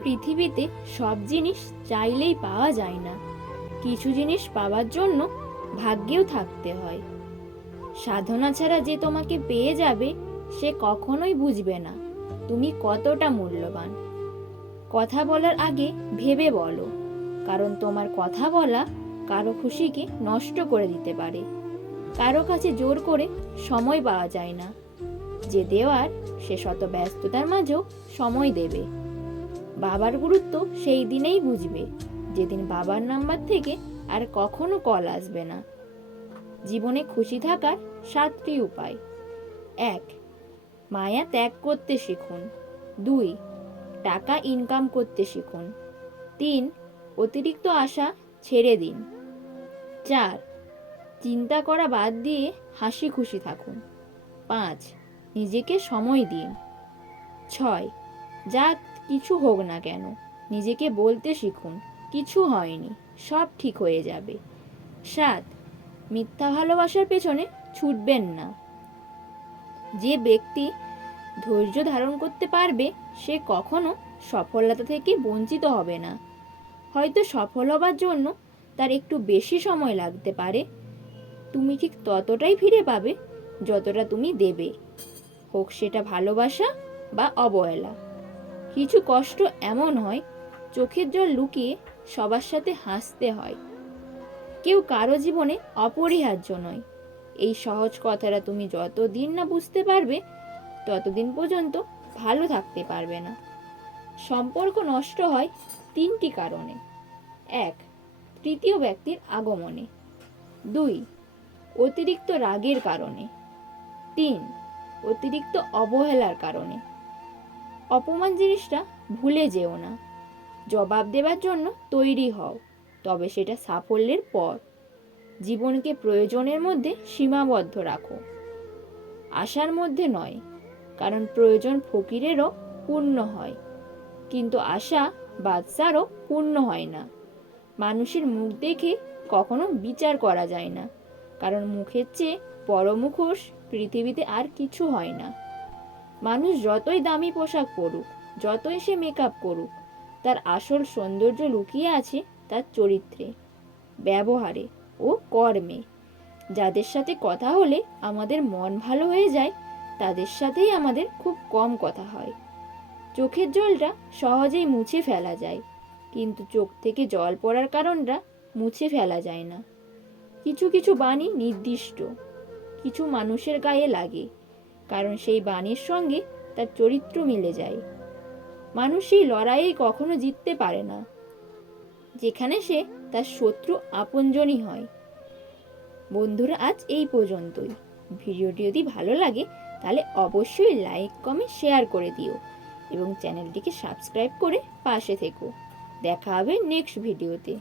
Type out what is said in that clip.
পৃথিবীতে সব জিনিস চাইলেই পাওয়া যায় না। কিছু জিনিস পাওয়ার জন্য ভাগ্যেও থাকতে হয়। সাধনা ছাড়া যে তোমাকে পেয়ে যাবে সে কখনোই বুঝবে না তুমি কতটা মূল্যবান। কথা বলার আগে ভেবে বলো, কারণ তোমার কথা বলা কারো খুশিকে নষ্ট করে দিতে পারে। কারো কাছে জোর করে সময় পাওয়া যায় না। যে দেওয়ার সে শত ব্যস্ততার মাঝেও সময় দেবে। বাবার গুরুত্ব সেই দিনেই বুঝবে যেদিন বাবার নাম্বার থেকে আর কখনো কল আসবে না। জীবনে খুশি থাকার 7টি উপায়। 1. মায়া ত্যাগ করতে শিখুন। 2. টাকা ইনকাম করতে শিখুন। 3. অতিরিক্ত আশা ছেড়ে দিন। 4. চিন্তা করা বাদ দিয়ে হাসি খুশি থাকুন। 5. নিজেকে সময় দিন। 6. যা কিছু হোক না কেন নিজেকে বলতে শিখুন, কিছু হয়নি, সব ঠিক হয়ে যাবে। 7. মিথ্যা ভালোবাসার পেছনে ছুটবেন না। যে ব্যক্তি ধৈর্য ধারণ করতে পারবে সে কখনো সফলতা থেকে বঞ্চিত হবে না। হয়তো সফল হবার জন্য তার একটু বেশি সময় লাগতে পারে, তুমি ঠিক ততটাই ফিরে পাবে যতটা তুমি দেবে, হোক সেটা ভালোবাসা বা অবহেলা। কিছু কষ্ট এমন হয় চোখের জল লুকিয়ে সবার সাথে হাসতে হয়। কেউ কারো জীবনে অপরিহার্য নয়। এই সহজ কথাটা তুমি যতদিন না বুঝতে পারবে ততদিন পর্যন্ত ভালো থাকতে পারবে না। সম্পর্ক নষ্ট হয় 3টি কারণে। 1. তৃতীয় ব্যক্তির আগমনে। 2. অতিরিক্ত রাগের কারণে। 3. অতিরিক্ত অবহেলার কারণে। অপমান জিনিসটা ভুলে যেও না। জবাব দেওয়ার জন্য তৈরি হও, তবে সেটা সাফল্যের পর। জীবনকে প্রয়োজনের মধ্যে সীমাবদ্ধ রাখো, আশার মধ্যে নয়, কারণ প্রয়োজন ফকিরেরও পূর্ণ হয়, কিন্তু আশা বাদশারও পূর্ণ হয় না। মানুষের মুখ দেখে কখনো বিচার করা যায় না, কারণ মুখের চেয়ে বড় মুখোশ পৃথিবীতে আর কিছু হয় না। মানুষ যতই দামি পোশাক পরুক, যতই সে মেকআপ করুক, তার আসল সৌন্দর্য লুকিয়ে আছে তার চরিত্রে, ব্যবহারে ও কর্মে। যাদের সাথে কথা হলে আমাদের মন ভালো হয়ে যায় তাদের সাথেই আমাদের খুব কম কথা হয়। চোখের জলটা সহজেই মুছে ফেলা যায়, কিন্তু চোখ থেকে জল পড়ার কারণটা মুছে ফেলা যায় না। কিছু কিছু বাণী নির্দিষ্ট কিছু মানুষের গায়ে লাগে, কারণ সেই বাণীর সঙ্গে তার চরিত্র মিলে যায়। মানুষ সেই লড়াইয়ে কখনো জিততে পারে না যেখানে সে তার শত্রু আপনজনই হয়। বন্ধুরা, আজ এই পর্যন্তই। ভিডিওটি যদি ভালো লাগে তাহলে অবশ্যই লাইক, কমেন্ট, শেয়ার করে দিও এবং চ্যানেলটিকে সাবস্ক্রাইব করে পাশে থেকো। দেখা হবে নেক্সট ভিডিওতে।